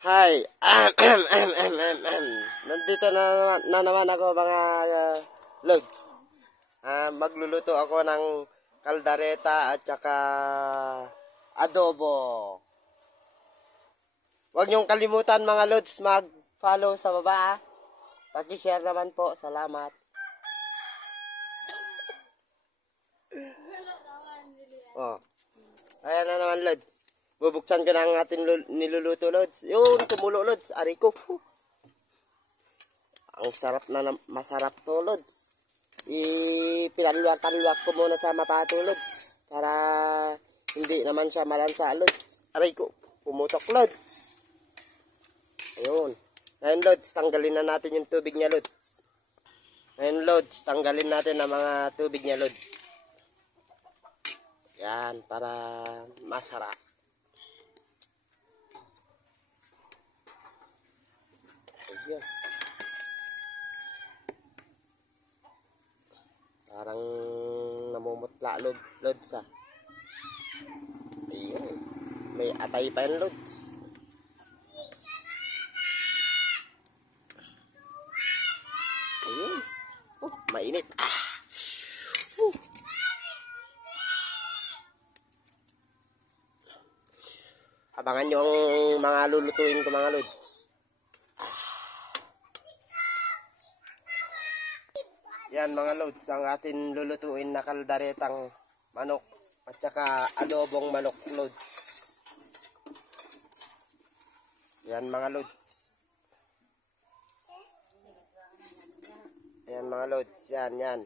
Hi! Nandito na naman ako mga lods. Magluluto ako ng kaldareta at saka adobo. Huwag niyong kalimutan mga lods mag-follow sa baba. Paki-share naman po. Salamat. Oh. Ayan na naman lods. Bubuksan ko na ang ating niluluto, Lods. Yun, tumulo, Lods. Ari ko. Ang sarap na, masarap to, Lods. Pinalwak ko muna sa mapato, Lods. Para hindi naman siya malansa, Lods. Aray ko, pumutok, Lods. Ayun. Ngayon, Lods, tanggalin na natin yung tubig niya, Lods. Ngayon, Lods, tanggalin natin ang mga tubig niya, Lods. Yan, para masarap. Ayan. Parang namumutla, Lods, ah. Ayun. May atay pa yan, Lods. Ayun. Mainit. Abangan nyo ang mga lulutuin ko, mga Lods. Yan mga Lods, ang atin lulutuin na kaldaretang manok at saka adobong manok, Lods. Yan mga Lods. Yan mga Lods, yan. Yan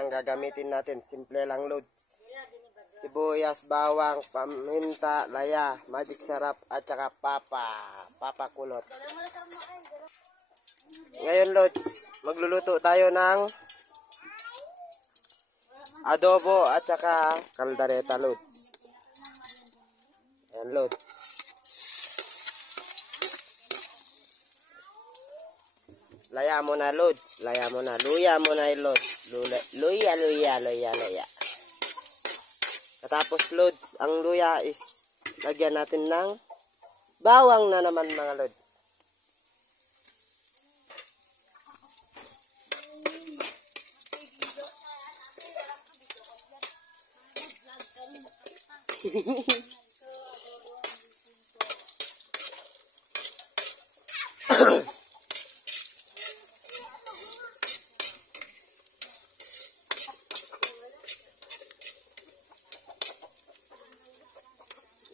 ang gagamitin natin. Simple lang, Lods. Sibuyas, bawang, paminta, laya, magic sarap at saka papakulot. Ngayon, Lods, magluluto tayo ng adobo at saka kaldareta, Lods. Ayan, Lods. Laya mo na, Lods. Laya mo na. Luya mo na, Lods. Luya. Katapos, Lods, ang luya is lagyan natin ng bawang na naman, mga Lods.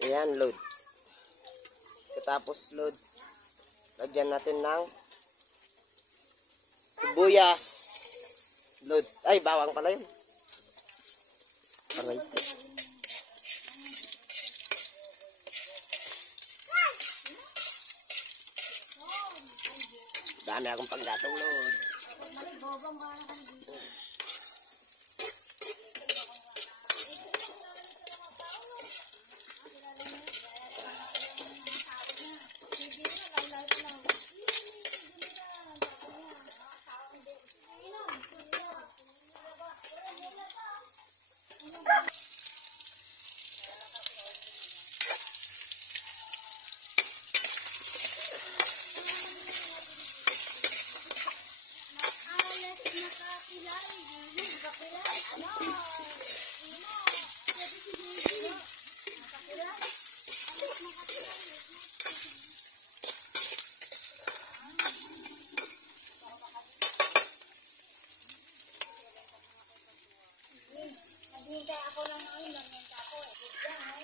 Ayan, Lods. Katapos, Lods, lagyan natin ng sibuyas, Lods. Ay, bawang pala yun. Aray ko. Dami akong panggatong, Lods.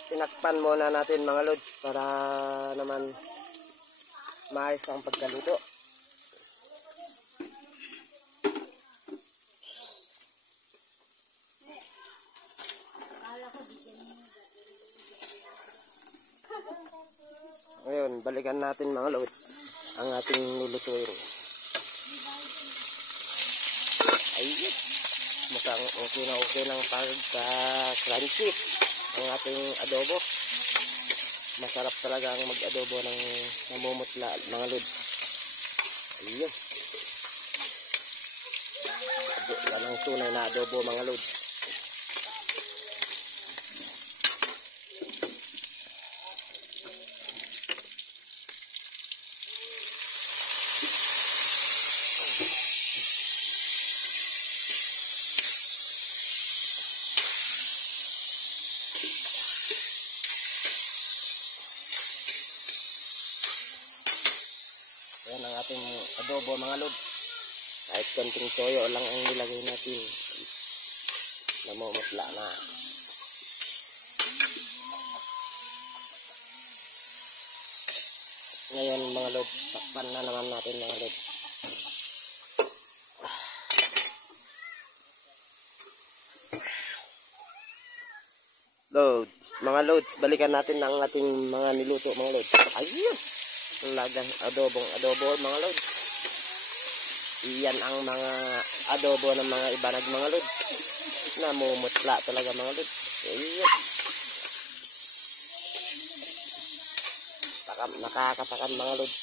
Tinakpan muna natin mga Lods para naman maayos ang pagkaluto. Ngayon, balikan natin mga Lods ang ating lulutuin. Ayun. Mukhang okay ng pagka-crunchy ang ating adobo. Masarap talaga ang mag-adobo ng namumutla, mga Lods. Ayun. Yan ang tunay na adobo, mga Lods. Ayan ang ating adobo mga lods. Kahit konting toyo lang ang nilagay natin. Namumutla na. Ngayon mga lods, takpan na naman natin mga lods. Loads, mga loads, balikan natin ang ating mga niluto mga loads. Ayun, lagang adobo mga loads. Iyan ang mga adobo ng mga ibanag mga loads. Namumutla talaga mga loads. Ayun. Nakakatakam mga loads.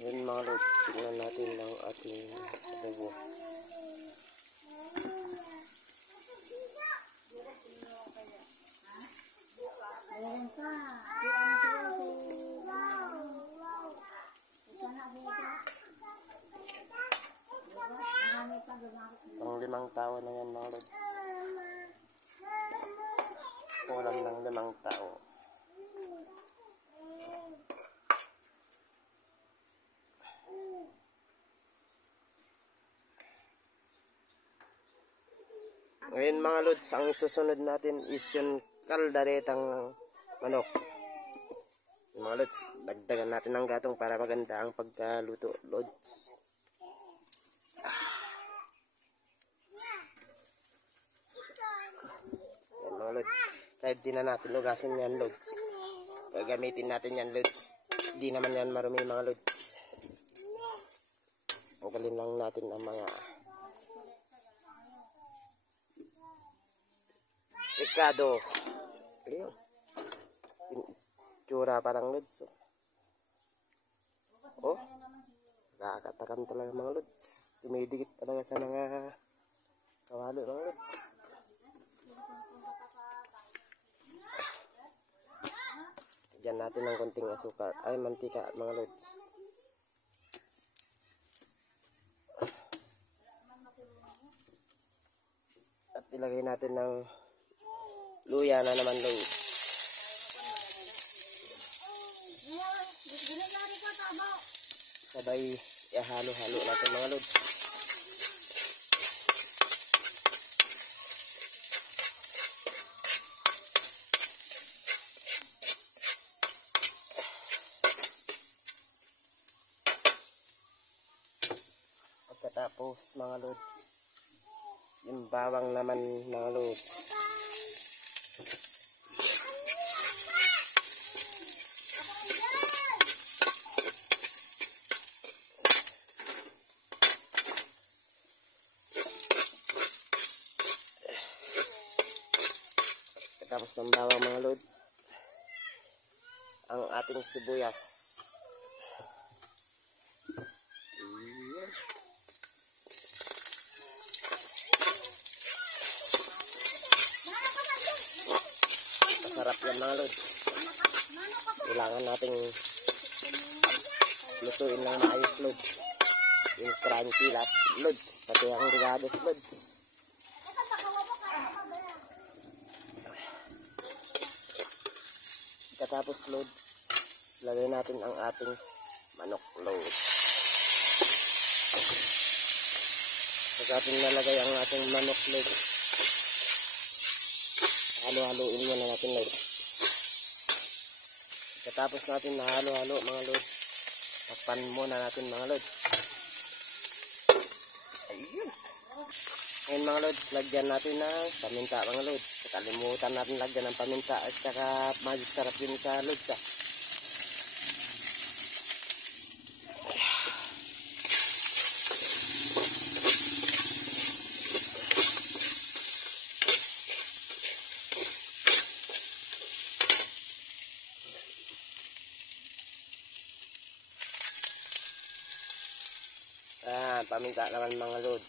Ayun mga loads, tingnan natin ang ating adobo. Pang 5 tao na yan mga lods. Kulang ng 5 tao. Ngayon mga lods, ang susunod natin is yung kaldaretang manok. Mga lods, dagdagan natin ng gatong para maganda ang pagkaluto lods. Yan mga lods, kahit di na natin ugasan yan lods, gagamitin natin yan lods. Di naman yan marumi mga lods. Ugalin lang natin ang mga Ricardo. Ayun. Tsura parang lods. Oh. Nakakatakam talaga mga lods. Tumidikit talaga sa mga kawalo mga lods. Diyan natin ng konting asukal. Ay, mantika mga lods. At ilagay natin ng luya na naman lods. Sabay ihalo-halo natin mga lods. Pagkatapos mga lods, yung bawang naman mga lods. Tapos ng bawang mga lods, ang ating sibuyas. Masarap yan mga lods. Kailangan nating lutuin ng maayos lods. Yung crunchy lods, pati ang rigados lods. Katapos load, lagay natin ang ating manok load. Pag ating nalagay ang ating manok load, halo-haloin muna natin load. Katapos natin na halo-halo mga load, takpan muna natin mga load. Ayun. Ngayon mga load, lagyan natin ng paminta mga load. Kalimutan natin lagyan ng paminta at saka magic sarap yun sa load. Paminta naman mga load.